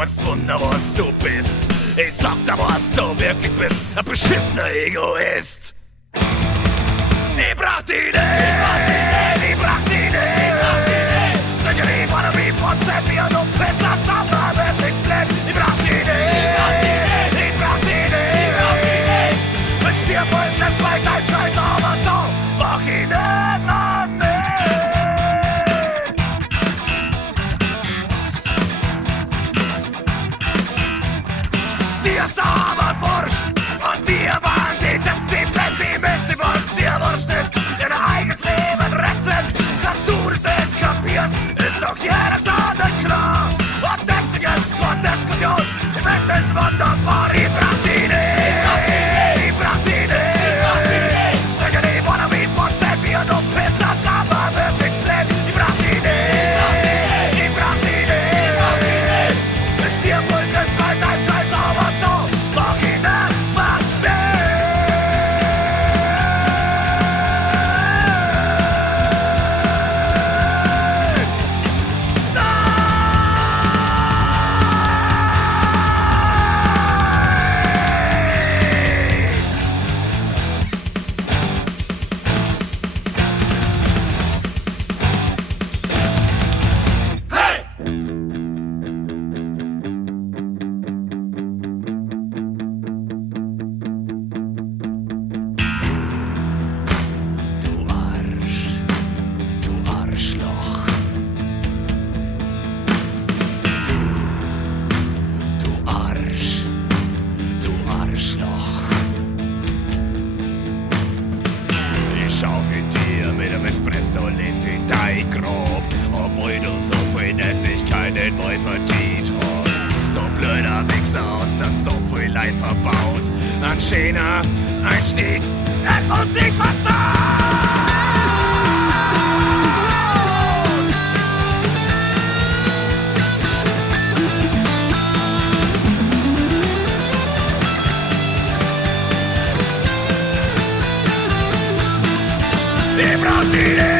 weißt Wunder, was du bist. Ich sag dir, was du wirklich bist, ein beschissener Egoist. Ich brauch die nicht, ich brauch die nicht. Sag ja nicht, wanna be Prozent, wie du besser Samba, wenn nichts bleibt. Ich brauch die nicht, ich brauch die nicht. Wünsch dir voll bleibt bei dein Scheiß, aber doch mach ich nicht, Mann, nicht. Dir ist aber wurscht und mir waren die mit, was dir wurscht ist. Dein eigenes Leben retten, dass du das nicht kapierst, ist doch jedem anderen klar. Und deswegen ist keine Diskussion, die Welt ist wunderbar. Ich brauch die nicht, ich brauch die nicht. Sag ja nicht, wanna be Prozent, wie du Pisser, Samba, wirklich blind. Ich brauch die nicht, ich brauch die nicht. Ich stirb wohl nicht bei dein Scheiß, aber du mach ich nicht, mach nicht. Du Arschloch. Du Arsch. Du Arschloch. Ich schaufe dir mit dem Espresso Liffy dein grob, obwohl du so viel Nettigkeit nicht neu verdient hast. Du blöder Wichser, hast das so viel Leid verbaut. Ein schöner Einstieg in Musik versaut. Ich brauch die nicht.